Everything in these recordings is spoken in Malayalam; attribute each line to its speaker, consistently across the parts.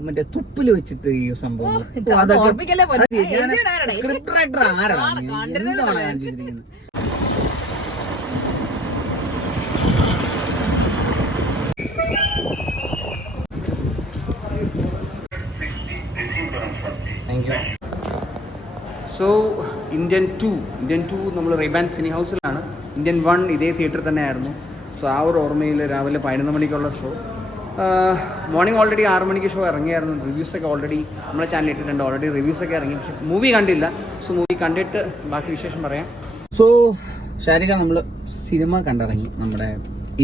Speaker 1: മറ്റേ തുപ്പിൽ വെച്ചിട്ട് ഈ സംഭവം? സ്ക്രിപ്റ്റ് റൈറ്റർ ആരാണ്?
Speaker 2: ആ, കണ്ടിരുന്നത്
Speaker 1: എന്താണ് ഞാൻ ചോദിച്ചിരിക്കുന്നത് so Indian two Indian two നമ്മൾ റീബാൻ സിനി ഹൗസിലാണ് ഇന്ത്യൻ വൺ ഇതേ തിയേറ്ററിൽ തന്നെയായിരുന്നു. സോ ആ ഒരു ഓർമ്മയിൽ രാവിലെ പതിനൊന്ന് മണിക്കുള്ള ഷോ മോർണിംഗ് ഓൾറെഡി ആറ് മണിക്ക് ഷോ ഇറങ്ങിയായിരുന്നു. റിവ്യൂസൊക്കെ ഓൾറെഡി നമ്മുടെ ചാനൽ ഇട്ടിട്ടുണ്ട്. ഓൾറെഡി റിവ്യൂസൊക്കെ ഇറങ്ങി. പക്ഷെ മൂവി കണ്ടില്ല. സോ മൂവി കണ്ടിട്ട് ബാക്കി വിശേഷം പറയാം. സോ ഷാരിക നമ്മൾ സിനിമ കണ്ടിറങ്ങി നമ്മുടെ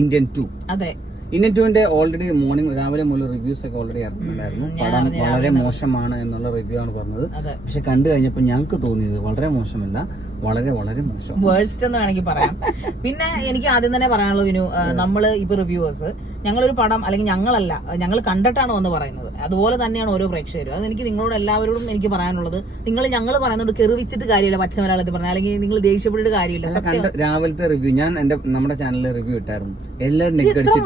Speaker 1: ഇന്ത്യൻ ടു
Speaker 2: അതെ.
Speaker 1: ഇന്ത്യൻ ടുവിന്റെ ഓൾറെഡി മോർണിംഗ് രാവിലെ മുതൽ റിവ്യൂസ് ഒക്കെ ഓൾറെഡി ഇറങ്ങുന്നുണ്ടായിരുന്നു. പടം വളരെ മോശമാണ് എന്നുള്ള റിവ്യൂ ആണ് പറഞ്ഞത്. പക്ഷെ കണ്ടു കഴിഞ്ഞപ്പോൾ ഞങ്ങൾക്ക് തോന്നിയത് വളരെ മോശമല്ല വളരെ വളരെ മോശം.
Speaker 2: വേഴ്സ്റ്റ് എന്ന് വേണമെങ്കിൽ പറയാം. പിന്നെ എനിക്ക് ആദ്യം തന്നെ പറയാനുള്ളത് നമ്മൾ ഇപ്പൊ റിവ്യൂവേഴ്സ് ഞങ്ങളൊരു പടം അല്ലെങ്കിൽ ഞങ്ങളല്ല ഞങ്ങൾ കണ്ടിട്ടാണോ എന്ന് പറയുന്നത്. അതുപോലെ തന്നെയാണ് ഓരോ പ്രേക്ഷകരും. അത് എനിക്ക് നിങ്ങളോട് എല്ലാവരോടും എനിക്ക് പറയാനുള്ളത് നിങ്ങൾ ഞങ്ങൾ പറയുന്നത് കെറിവിച്ചിട്ട് കാര്യമില്ല പച്ച മലയാളത്തിൽ പറഞ്ഞാൽ അല്ലെങ്കിൽ നിങ്ങൾ ദേഷ്യപ്പെട്ടിട്ട് കാര്യമില്ല.
Speaker 1: രാവിലത്തെ റിവ്യൂ ഞാൻ എന്റെ നമ്മുടെ ചാനലിൽ റിവ്യൂ ഇട്ടായിരുന്നു. എല്ലാവരും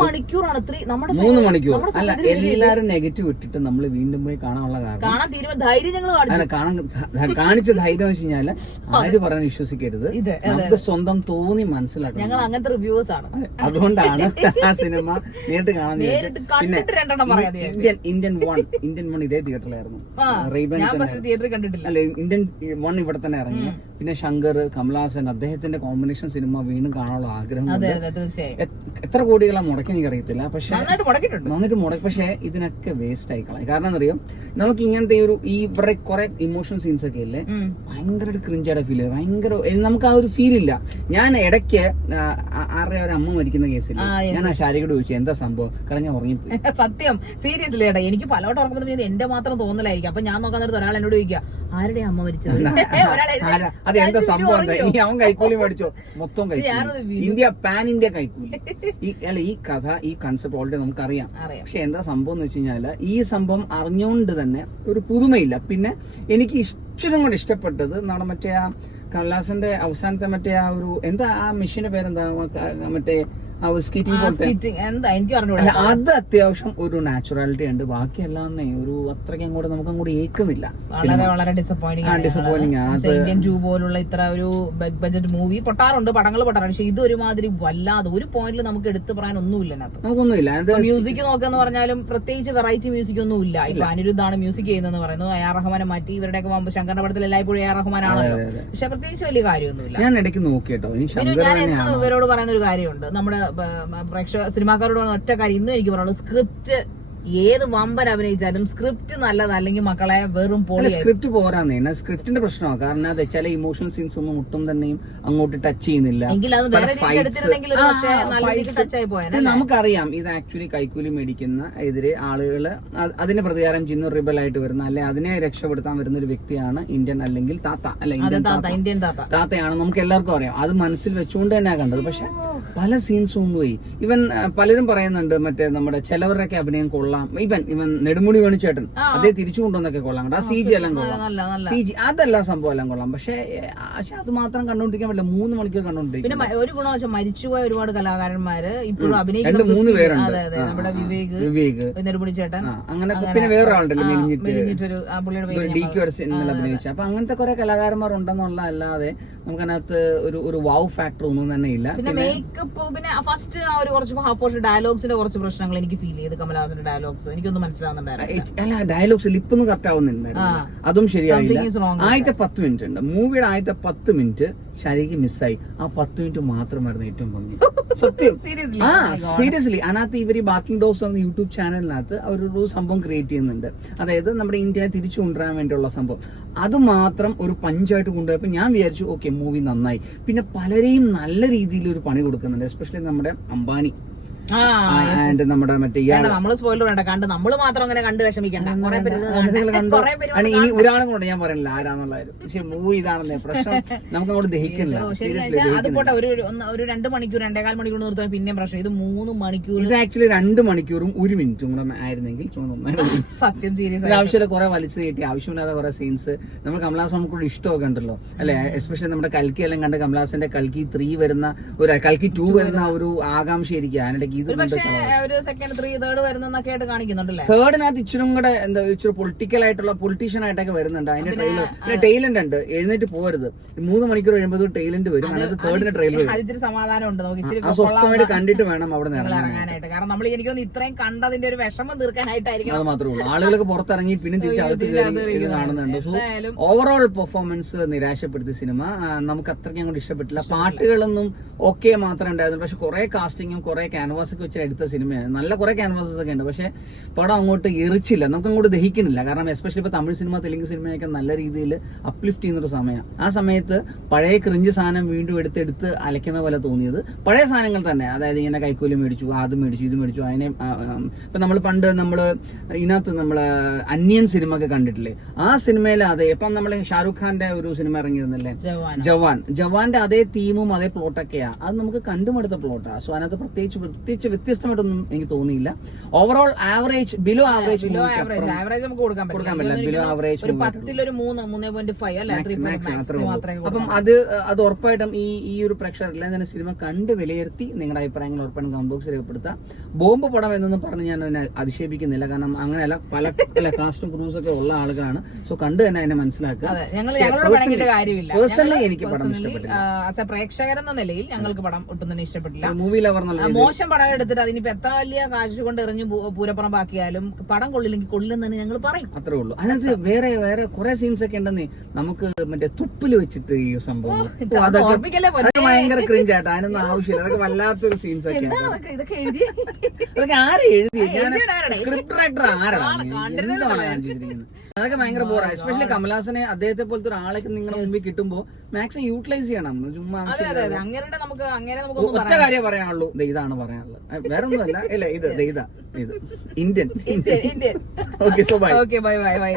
Speaker 2: മണിക്കൂറാണ്? നമ്മുടെ
Speaker 1: മൂന്ന് മണിക്കൂർ. അല്ല എല്ലാവരും നെഗറ്റീവ് ഇട്ടിട്ട് നമ്മൾ വീണ്ടും പോയി കാണാനുള്ള കാരണം.
Speaker 2: കാണാൻ തീരുമാനം ധൈര്യം ഞങ്ങൾ കാണിച്ചു.
Speaker 1: ധൈര്യം വെച്ച് കഴിഞ്ഞാൽ ആര് പറയാൻ വിശ്വസിക്കരുത്. നമുക്ക് സ്വന്തം തോന്നി മനസ്സിലാക്കണം.
Speaker 2: ഞങ്ങൾ അങ്ങനത്തെ റിവ്യൂസ് ആണ്.
Speaker 1: അതുകൊണ്ടാണ് ആ സിനിമ നേരിട്ട് കാണാൻ
Speaker 2: നേരിട്ട് കണ്ടിട്ട് രണ്ടെണ്ണം പറയാതെ
Speaker 1: Indian Indian one Indian one ഇതേ തിയേറ്ററിലായിരുന്നു. റീബൻ
Speaker 2: തിയേറ്ററിൽ കണ്ടിട്ടില്ല.
Speaker 1: അല്ല ഇന്ത്യൻ വൺ ഇവിടെ തന്നെ ഇറങ്ങി. പിന്നെ ശങ്കർ കമലഹാസൻ അദ്ദേഹത്തിന്റെ കോമ്പിനേഷൻ സിനിമ വീണ്ടും കാണാനുള്ള ആഗ്രഹം എത്ര കോടികളാണ് മുടക്കി എനിക്കറിയത്തില്ല. പക്ഷെ
Speaker 2: നന്നായിട്ട്
Speaker 1: മുടക്കി. പക്ഷെ ഇതിനൊക്കെ വേസ്റ്റ് ആയി കളയും. കാരണം എന്നറിയോ നമുക്ക് ഇങ്ങനത്തെ ഒരു ഈ ഇവരുടെ കുറെ ഇമോഷൻ സീൻസ് ഒക്കെ ഇല്ലേ. ഭയങ്കര ക്രിഞ്ചായിട്ട് ഫീൽ ചെയ്യും ഭയങ്കര നമുക്ക് ആ ഒരു ഫീൽ ഇല്ല. ഞാൻ ഇടയ്ക്ക് ആരുടെ ഒരു അമ്മ മരിക്കുന്ന കേസിൽ ഞാൻ ആ ശാരികയോട് ചോദിച്ചു എന്താ സംഭവം. കാരണം ഞാൻ ഉറങ്ങിപ്പോയി.
Speaker 2: സത്യം. സീരിയസ്ലി ഏട്ടാ എനിക്ക് പലവട്ടം ഉറങ്ങുമ്പോൾ ഇത് എന്റെ മാത്രം തോന്നലായിരിക്കും. അപ്പൊ ഞാൻ നോക്കാൻ നേരത്ത് ഒരാൾ എന്നോട് ചോദിക്കുക ആരുടെ അമ്മ മരിച്ചത്?
Speaker 1: അത് എന്താ സംഭവം എന്താ? ഇനി അവൻ കൈക്കൂലി മേടിച്ചോ? മൊത്തം കൈക്കൂലി. ഇന്ത്യ പാൻ ഇന്ത്യ കൈക്കൂലി. ഈ അല്ല ഈ കഥ ഈ കൺസെപ്റ്റ് ഓൾറെഡി നമുക്കറിയാം.
Speaker 2: അറിയാം.
Speaker 1: പക്ഷെ എന്താ സംഭവം എന്ന് വെച്ച് കഴിഞ്ഞാൽ ഈ സംഭവം അറിഞ്ഞുകൊണ്ട് തന്നെ ഒരു പുതുമയില്ല. പിന്നെ എനിക്ക് ഇഷ്ടം കൂടെ ഇഷ്ടപ്പെട്ടത് നമ്മുടെ മറ്റേ ആ കമലാസന്റെ അവസാനത്തെ മറ്റേ ആ ഒരു എന്താ ആ മെഷീന്റെ പേരെന്താ? മറ്റേ അത് അത്യാവശ്യം ഒരു നാച്ചുറാലിറ്റി ഉണ്ട്. ബാക്കിയെല്ലാം ഒരു അത്രയ്ക്ക് അങ്ങോട്ട് നമുക്ക് അങ്ങോട്ട് ഏക്കുന്നില്ല.
Speaker 2: വളരെ വളരെ ഡിസപ്പോയിന്റിംഗ്
Speaker 1: ആണ്.
Speaker 2: ഇന്ത്യൻ ടൂ പോലുള്ള ഇത്ര ഒരു ബഡ്ജറ്റ് മൂവി പൊട്ടാറുണ്ട് പടങ്ങൾ പൊട്ടാറുണ്ട്. പക്ഷെ ഇത് ഒരുമാതിരി വല്ലാതെ ഒരു പോയിന്റിൽ നമുക്ക് എടുത്തു പറയാൻ ഒന്നുമില്ല
Speaker 1: നമുക്കൊന്നുമില്ല
Speaker 2: മ്യൂസിക് നോക്കാന്ന് പറഞ്ഞാലും പ്രത്യേകിച്ച് വെറൈറ്റി മ്യൂസിക് ഒന്നും ഇല്ല. ഇപ്പൊ അനിരുദ്ധാണ് മ്യൂസിക് ചെയ്യുന്നതെന്ന് പറയുന്നത് എ ആർ റഹ്മാനെ മാറ്റി ഇവരുടെയൊക്കെ മുമ്പ് ശങ്കറിന്റെ പടത്തിൽ എല്ലായ്പ്പോഴും എ ആർ റഹ്മാനാണല്ലോ. പക്ഷെ പ്രത്യേകിച്ച് വലിയ കാര്യമൊന്നുമില്ല.
Speaker 1: ഞാൻ ഇടയ്ക്ക് നോക്കിയിട്ടോ.
Speaker 2: ഞാൻ ഇവരോട് പറയുന്ന ഒരു കാര്യമുണ്ട്. നമ്മുടെ പ്രേക്ഷക സിനിമാക്കാരോട് പറയുന്ന ഒറ്റ കാര്യം. ഇന്നും എനിക്ക് പറയുള്ളൂ സ്ക്രിപ്റ്റ് ഏത് വമ്പൻ അഭിനയിച്ചാലും സ്ക്രിപ്റ്റ് നല്ലതല്ലെങ്കിൽ മക്കളെ വെറും പോലെ
Speaker 1: സ്ക്രിപ്റ്റ് പോരാന്ന്. എന്നാ സ്ക്രിപ്റ്റിന്റെ പ്രശ്നമാണ് കാരണം അത് ചില ഇമോഷൻ സീൻസ് ഒന്നും ഒട്ടും തന്നെയും അങ്ങോട്ട് ടച്ച് ചെയ്യുന്നില്ല. നമുക്കറിയാം. ഇത് ആക്ച്വലി കൈക്കൂലി മേടിക്കുന്ന എതിരെ ആളുകൾ അതിന് പ്രതികാരം ചെയ്യുന്ന റിബൽ ആയിട്ട് വരുന്ന അല്ലെ അതിനെ രക്ഷപ്പെടുത്താൻ വരുന്ന ഒരു വ്യക്തിയാണ് ഇന്ത്യൻ അല്ലെങ്കിൽ താത്ത. അല്ല ഇന്ത്യൻ
Speaker 2: താത്ത
Speaker 1: താത്ത.
Speaker 2: ഇന്ത്യൻ താത്ത.
Speaker 1: താത്തയാണ് നമുക്ക് എല്ലാവർക്കും അറിയാം. അത് മനസ്സിൽ വെച്ചുകൊണ്ട് തന്നെയാണ് കണ്ടത്. പക്ഷെ പല സീൻസും പോയി. ഇവൻ പലരും പറയുന്നുണ്ട് മറ്റേ നമ്മുടെ ചിലവരുടെയൊക്കെ അഭിനയം കൊള്ളാം. ഇവൻ ഇവൻ നെടുമുടി വേണിച്ചേട്ടൻ. അതേ തിരിച്ചു കൊണ്ടുവന്നൊക്കെ കൊള്ളാം ആ സി ജി എല്ലാം കൊള്ളാം. സി ജി അതെല്ലാം സംഭവം എല്ലാം കൊള്ളാം. പക്ഷെ പക്ഷെ അത് മാത്രം കണ്ടുകൊണ്ടിരിക്കാൻ പറ്റില്ല. മൂന്ന് മണിക്കൂർ കണ്ടുകൊണ്ടിരിക്കും
Speaker 2: പിന്നെ ഒരു ഗുണം വെച്ചാൽ മരിച്ചുപോയ ഒരുപാട് കലാകാരന്മാര് ഇപ്പോഴും അഭിനയിക്കുന്ന
Speaker 1: മൂന്ന് പേരുണ്ട്.
Speaker 2: നമ്മുടെ വിവേക്
Speaker 1: വിവേക്.
Speaker 2: നെടുമുടി ചേട്ടൻ.
Speaker 1: അങ്ങനെ പിന്നെ വേറൊരാളുണ്ടല്ലോ മെലിഞ്ഞിട്ട്
Speaker 2: മെലിഞ്ഞിട്ടൊരു ആ പുള്ളിയുടെ പേര് ഞാൻ
Speaker 1: ഡി ക്യു സിനിമയിൽ അഭിനയിച്ച. അപ്പൊ അങ്ങനത്തെ കുറെ കലാകാരന്മാർ ഉണ്ടെന്നുള്ള അല്ലാതെ നമുക്കതിനകത്ത് ഒരു ഒരു വാവ് ഫാക്ടർ ഒന്നും തന്നെ ഇല്ല.
Speaker 2: പിന്നെ മേക്കപ്പ് പിന്നെ ഫസ്റ്റ് ആ ഒരു കുറച്ച് പോർഷൻ ഡയലോഗ്സിന്റെ കുറച്ച് പ്രശ്നങ്ങൾ എനിക്ക് ഫീൽ ചെയ്ത് കമലഹാസന്റെ ഡയലോഗ്സ് എനിക്കൊന്നും മനസ്സിലാവുന്നുണ്ടായിരുന്നു
Speaker 1: അല്ല ഡയലോഗ്സ് ലിപ്പൊന്നും കറക്റ്റ് ആവുന്നുണ്ടായിരുന്നു അതും ശരിയായില്ല. ആദ്യത്തെ പത്ത് മിനിറ്റ് ഉണ്ട്. മൂവിയുടെ ആദ്യത്തെ പത്ത് മിനിറ്റ് ശരിക്ക് മിസ്സായി ആ പത്ത് മിനിറ്റ് മാത്രമായിരുന്നു ഏറ്റവും ഭംഗി. സത്യം.
Speaker 2: സീരിയസ്ലി
Speaker 1: ആ സീരിയസ്ലി അതിനകത്ത് ഇവർ ഈ ബാക്കിംഗ് ഡോസ് എന്ന യൂട്യൂബ് ചാനലിനകത്ത് അവരൊരു സംഭവം ക്രിയേറ്റ് ചെയ്യുന്നുണ്ട്. അതായത് നമ്മുടെ ഇന്ത്യയെ തിരിച്ചു കൊണ്ടുവരാൻ വേണ്ടിയുള്ള സംഭവം. അത് മാത്രം ഒരു പഞ്ചായിട്ട് കൊണ്ടുപോയപ്പോൾ ഞാൻ വിചാരിച്ചു ഓക്കെ മൂവി നന്നായി. പിന്നെ പലരെയും നല്ല രീതിയിൽ ഒരു പണി കൊടുക്കുന്നുണ്ട് എസ്പെഷ്യലി നമ്മുടെ അംബാനി. ആൻഡ് നമ്മുടെ മറ്റേ
Speaker 2: നമ്മൾ സ്പോയിലർ വേണ്ട. കണ്ട് നമ്മൾ മാത്രം അങ്ങനെ കണ്ട് വിഷമിക്കണ്ട.
Speaker 1: ഇനി ഒരാളും കൊണ്ട് ഞാൻ പറയുന്നില്ല ആരാന്നുള്ള കാര്യം പക്ഷെ മൂവി ഇതാണല്ലേ. പ്രശ്നം നമുക്ക് അങ്ങോട്ട്
Speaker 2: വെച്ചാൽ അത്. പോട്ടെ. ഒരു ഒരു- രണ്ട് മണിക്കൂർ രണ്ടേകാൽ മണിക്കൂർ നിർത്താൻ പിന്നെ പ്രശ്നം. ഇത് മൂന്ന് മണിക്കൂർ.
Speaker 1: ഇത് ആക്ച്വലി രണ്ട് മണിക്കൂറും ഒരു മിനിറ്റും കൂടെ ആയിരുന്നെങ്കിൽ
Speaker 2: സത്യം സീരിയസ്
Speaker 1: ആവശ്യമില്ല കുറെ വലിച്ചു നീട്ടി. ആവശ്യമില്ലാതെ കുറെ സീൻസ് നമ്മൾ കമലാസ് നമുക്കൊരു ഇഷ്ടമൊക്കെ ഉണ്ടല്ലോ. അല്ലെ? എസ്പെഷ്യലി നമ്മുടെ കൽക്കി എല്ലാം കണ്ട് കമലാസിന്റെ കൽക്കി ത്രീ വരുന്ന ഒരു കൽക്കി ടു വരുന്ന ഒരു ആകാംക്ഷ ഇരിക്കുക അതിനിടയ്ക്ക് തേർഡിനകത്ത് ഇച്ചിരും കൂടെ എന്താ ഇച്ചിരി പൊളിറ്റിക്കൽ ആയിട്ടുള്ള പൊളിറ്റീഷ്യൻ ആയിട്ടൊക്കെ വരുന്നുണ്ട്. അതിന്റെ ട്രെയിലർ പിന്നെ ടൈലന്റ് ഉണ്ട്. എഴുന്നേറ്റ് പോരുത് മൂന്ന് മണിക്കൂർ കഴിയുമ്പോൾ ടൈലന്റ് വരും. അതിനകത്ത് തേർഡിന് ട്രെയിലർ ആ സ്വസ്ഥമായിട്ട് കണ്ടിട്ട് വേണം അവിടെ നിന്ന്
Speaker 2: ഇറങ്ങാനായിട്ട്. കാരണം നമ്മൾ ഇത്രയും കണ്ടതിന്റെ ഒരു വിഷമം
Speaker 1: അത് മാത്രമേ ഉള്ളൂ. ആളുകളൊക്കെ പുറത്തിറങ്ങി പിന്നെ തിരിച്ചു കയറി കാണുന്നുണ്ട്. സോ ഓവറോൾ പെർഫോമൻസ് നിരാശപ്പെടുത്തിയ സിനിമ നമുക്ക് അത്രയ്ക്ക് അങ്ങോട്ട് ഇഷ്ടപ്പെട്ടില്ല. പാട്ടുകളൊന്നും ഓക്കെ മാത്രമേ ഉണ്ടായിരുന്നു പക്ഷെ കുറെ കാസ്റ്റിങ്ങും കുറെ ക്യാൻവാസ് ഒക്കെ വെച്ച് എടുത്ത സിനിമയാണ് നല്ല കുറെ ക്യാൻവാസസ് ഒക്കെ ഉണ്ട്. പക്ഷെ പടം അങ്ങോട്ട് എറിച്ചില്ല. നമുക്ക് അങ്ങോട്ട് ദഹിക്കുന്നില്ല. കാരണം എസ്പെഷ്യലി ഇപ്പൊ തമിഴ് സിനിമ തെലുങ്ക് സിനിമയൊക്കെ നല്ല രീതിയിൽ അപ്ലിഫ്റ്റ് ചെയ്യുന്ന ഒരു സമയം ആ സമയത്ത് പഴയ ക്രിഞ്ച് സാധനം വീണ്ടും എടുത്തെടുത്ത് അലയ്ക്കുന്ന പോലെ തോന്നിയത് പഴയ സാധനങ്ങൾ തന്നെ. അതായത് ഇങ്ങനെ കൈക്കൂലി മേടിച്ചു അത് മേടിച്ചു ഇത് മേടിച്ചു അതിനെ ഇപ്പൊ നമ്മൾ പണ്ട് നമ്മൾ ഇതിനകത്ത് നമ്മൾ അന്യൻ സിനിമ ഒക്കെ കണ്ടിട്ടില്ലേ? ആ സിനിമയിൽ അതെ ഇപ്പം നമ്മൾ ഷാറുഖ് ഖാന്റെ ഒരു സിനിമ ഇറങ്ങിയിരുന്നല്ലേ?
Speaker 2: ജവാൻ.
Speaker 1: ജവാന്റെ അതേ തീമും അതേ പ്ലോട്ടൊക്കെയാ അത് നമുക്ക് കണ്ടുമെടുത്ത പ്ലോട്ടാ സോ അതിനകത്ത് പ്രത്യേകിച്ച് പ്രത്യേകിച്ച് വ്യത്യസ്തമായിട്ടൊന്നും എനിക്ക് തോന്നിയില്ല. Overall average below average
Speaker 2: below average average നമുക്ക് കൊടുക്കാൻ പറ്റില്ല.
Speaker 1: ബിലോ ആവറേജ്
Speaker 2: ഒരു പത്തിലൊരു മൂന്ന് മൂന്നേ പോയിന്റ് ഫൈവ് അല്ലെ?
Speaker 1: അപ്പം അത് അത് ഉറപ്പായിട്ടും ഈ ഈ ഒരു പ്രേക്ഷകരില്ല തന്നെ സിനിമ കണ്ട് വിലയിരുത്തി നിങ്ങളുടെ അഭിപ്രായങ്ങൾ ഉറപ്പായിട്ടും കമന്റ് ബോക്സിൽ രേഖപ്പെടുത്താം. ബോംബ് പടം എന്നൊന്നും പറഞ്ഞ് ഞാൻ അതിനെ അധിക്ഷേപിക്കുന്നില്ല കാരണം അങ്ങനെയല്ല പല പല കാസ്റ്റും ക്രൂസും ഒക്കെ ഉള്ള ആളുകളാണ്. സോ കണ്ട് തന്നെ അതിനെ മനസ്സിലാക്കുക. പേഴ്സണലി എനിക്ക് പടം ഇഷ്ടപ്പെട്ടില്ല.
Speaker 2: പ്രേക്ഷകരെന്ന നിലയിൽ ഞങ്ങൾക്ക് പടം ഒട്ടും തന്നെ ഇഷ്ടപ്പെട്ടില്ല.
Speaker 1: മൂവി ലവർ
Speaker 2: മോശം പടം എടുത്തിട്ട് അതിനിപ്പോ എത്ര വലിയ കാശ് കൊണ്ട് എറിഞ്ഞ് പൂരപ്പുറം ബാക്കിയാലും പടം കൊള്ളില്ലെങ്കിൽ കൊള്ളില്ലെന്ന് തന്നെ ഞങ്ങൾ പറയും.
Speaker 1: അത്രേ ഉള്ളൂ. അതിനകത്ത് വേറെ വേറെ കുറെ സീൻസ് ഒക്കെ ഉണ്ടെന്ന് നമുക്ക് മറ്റേ തുപ്പിൽ വെച്ചിട്ട് ഈ സംഭവം അതൊക്കെ ഭയങ്കര ക്രിഞ്ച് ആട്ടോ. അതിനൊന്നും ആവശ്യമില്ല. അതൊക്കെ വല്ലാത്തൊരു സീൻസ് ഒക്കെ
Speaker 2: ഇതൊക്കെ എഴുതി?
Speaker 1: അതൊക്കെ ആരെ എഴുതി? ഞാൻ സ്ക്രിപ്റ്റ് റൈറ്റർ ആരാണ്?
Speaker 2: കണ്ടിരുന്നത്
Speaker 1: എന്താണ് ഞാൻ ചെയ്തിരിക്കുന്നത്? അതൊക്കെ ഭയങ്കര ബോറാണ് എസ്പെഷ്യലി കമലാസനെ അദ്ദേഹത്തെ പോലത്തെ ഒരാളൊക്കെ നിങ്ങളുടെ മുമ്പിൽ കിട്ടുമ്പോ മാക്സിമം യൂട്ടിലൈസ് ചെയ്യണം. ചുമ്മാ ഒറ്റ കാര്യം പറയാനുള്ളൂ. ഇതാണ് പറയാനുള്ളത്. വേറെ ഒന്നുമല്ല ഇല്ല ഇത് ഇതാ ഇത്.
Speaker 2: Indian Indian
Speaker 1: okay so bye
Speaker 2: okay bye bye bye